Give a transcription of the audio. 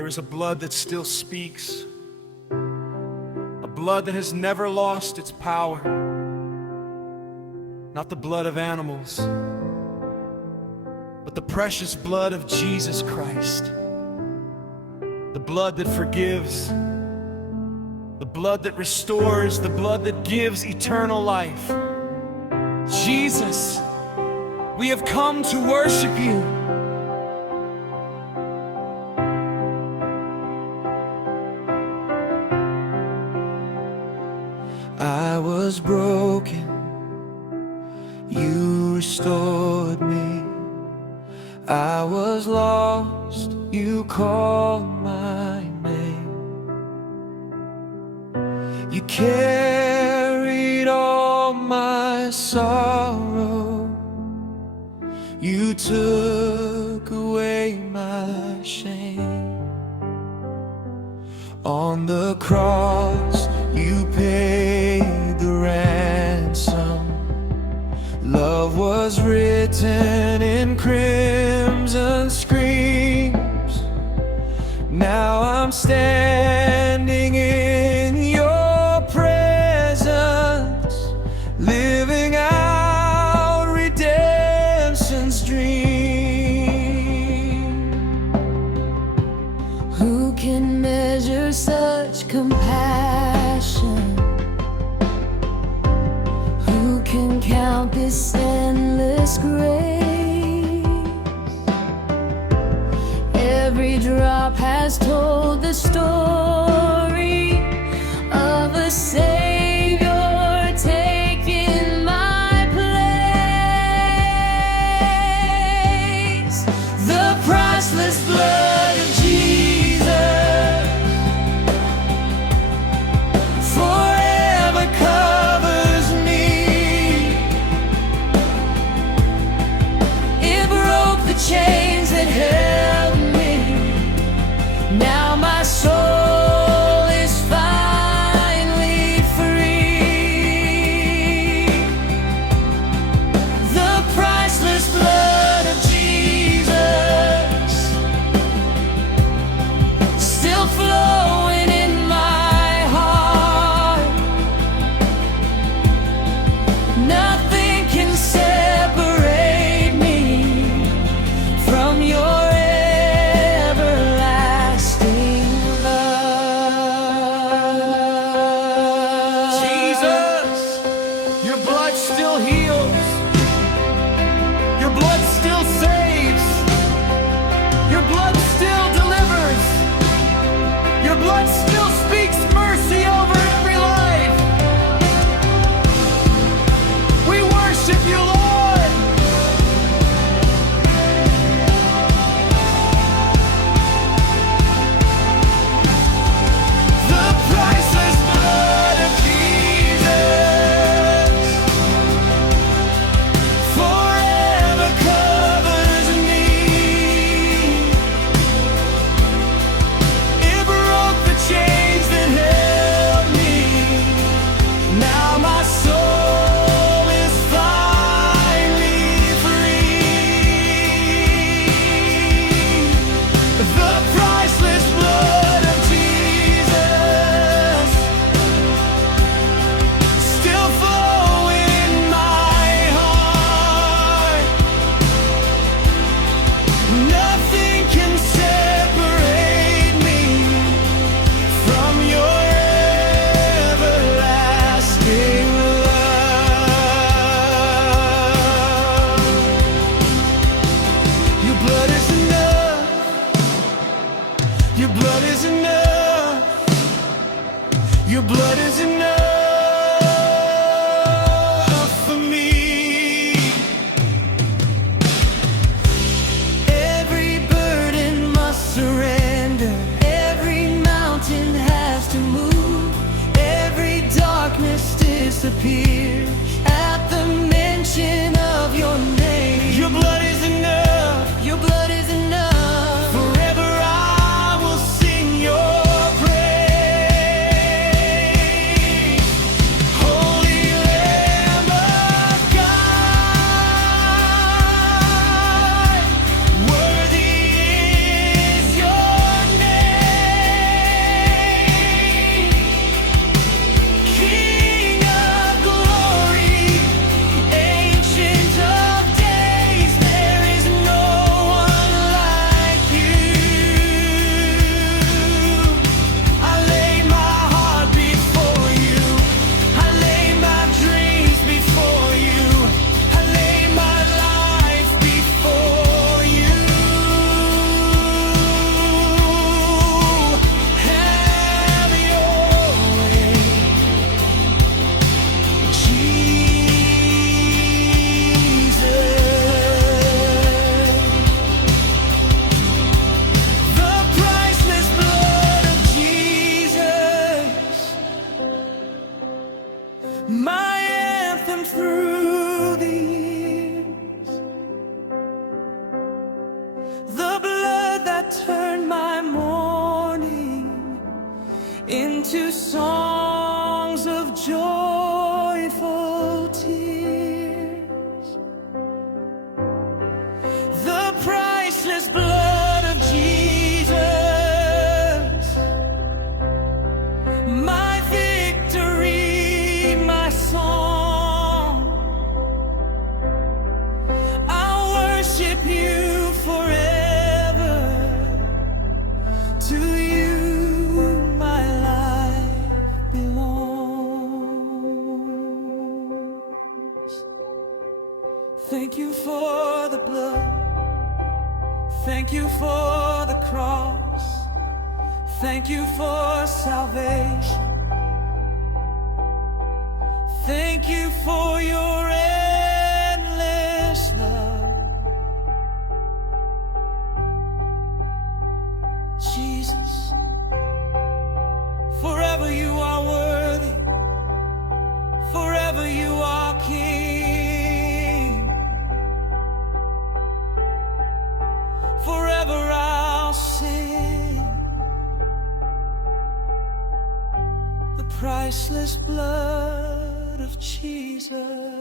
There is a blood that still speaks, a blood that has never lost its power. Not the blood of animals, but the precious blood of Jesus Christ. The blood that forgives, the blood that restores, the blood that gives eternal life. Jesus, we have come to worship you. I was broken, you restored me. I was lost, you called my name. You carried all my sorrow, you took away my shame. On the cross you paid the ransom. Love was written in crimson screams. Now I'm standing in your presence, living out redemption's dream. Who can measure such compassion? Who can count this endless grace? Every drop has told the story of a Savior taking my place. The priceless blood of Jesus forever covers me. It broke the chains that held me. the blood that turned my mourning into songs of joyful tears. The priceless blood of Jesus, my victory, my song. I'll worship you forever. To you my life belongs. Thank you for the blood. Thank you for the cross. Thank you for salvation. Thank you for your endless love. Jesus, forever you are worthy. Forever you are King. Forever I'll sing the priceless blood of Jesus.